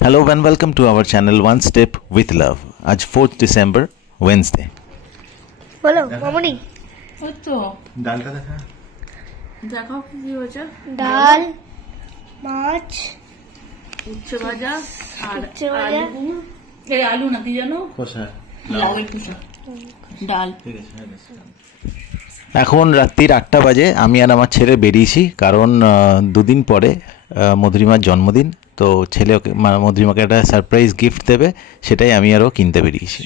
Hello and welcome to our channel One Step with Love. आज 4th December Wednesday. बोलो मामूनी ওই তো ডালটা দেখা দেখাও কি হয়েছে। ডাল মাছ উচ্ছে ভাজা আর উচ্ছে ভাজা। আলু। এই আলু না কি জানো কোষা লাউয়ের খোসা ডাল। ঠিক আছে। এখন রাত্রির 8টা বাজে। আমি আর আমার ছেলে বেরিয়েছি কারণ দুদিন পরে মধুরিমার জন্মদিন। তো ছেলে ওকে মধুরিমাকে একটা সারপ্রাইজ গিফট দেবে, সেটাই আমি আরও কিনতে বেরিয়েছি।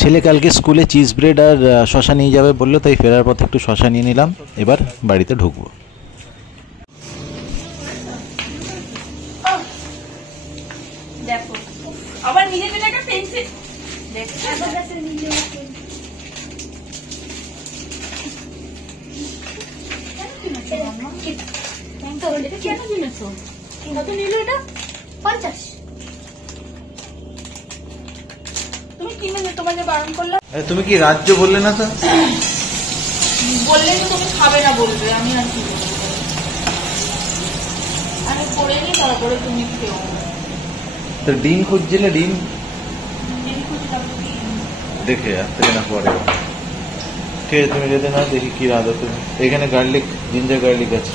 ছেলে কালকে স্কুলে চিজ ব্রেড আর শশা নিয়ে যাবে বললো, তাই ফেরার পথে একটু শশা নিয়ে নিলাম। এবার বাড়িতে ঢুকবো। দেখো আবার নিজে নিজে একটা পেন্সিল কেন কিনেছো? কত নিল এটা? 50। তুমি কিনে নে, তোমাকে বারণ করলাম। তুমি কি রাজ্য বললে না? তো বললে তো তুমি খাবে না বলবে, আমি আর কি বলবো। আমি করে নি, তারপরে তুমি খেও। তো ডিম খুঁজছিলে? ডিম ডিম খুঁজে তারপর দিই। দেখে আসতে না পরে। ঠিক আছে, তুমি যদি না দেখি কি রাঁধো তুমি। এখানে গার্লিক, জিঞ্জার গার্লিক আছে।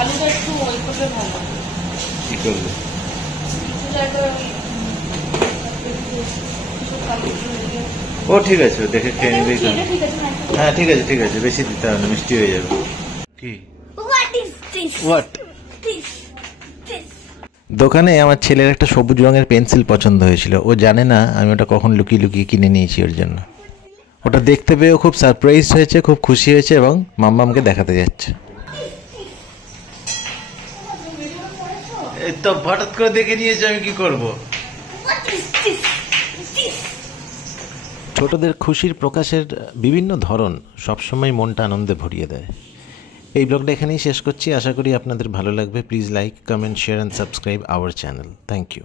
আলুটা একটু ওই করলে ভালো। কি করবে? কিছু জায়গায় ও ঠিক আছে, দেখে খেয়ে নিবি। ঠিক আছে না? হ্যাঁ ঠিক আছে, ঠিক আছে, বেশি দিতে হবে না, মিষ্টি হয়ে যাবে। কি what is this what? This দোকানে আমার ছেলের একটা সবুজ রঙের পেন্সিল পছন্দ হয়েছিল। ও জানে না আমি ওটা কখন লুকিয়ে লুকিয়ে কিনে নিয়েছি ওর জন্য। ওটা দেখতে পেয়েও খুব সারপ্রাইজ হয়েছে, খুব খুশি হয়েছে এবং মাম্মামকে দেখাতে যাচ্ছে। এই তো হঠাৎ করে দেখে নিয়েছে, আমি কি করব? হোয়াট ইজ দিস দিস ছোটদের খুশির প্রকাশের বিভিন্ন ধরন সবসময় মনটা আনন্দে ভরিয়ে দেয়। এই ব্লগটা এখানেই শেষ করছি। আশা করি আপনাদের ভালো লাগবে। Please like, comment, share and subscribe our channel. Thank you.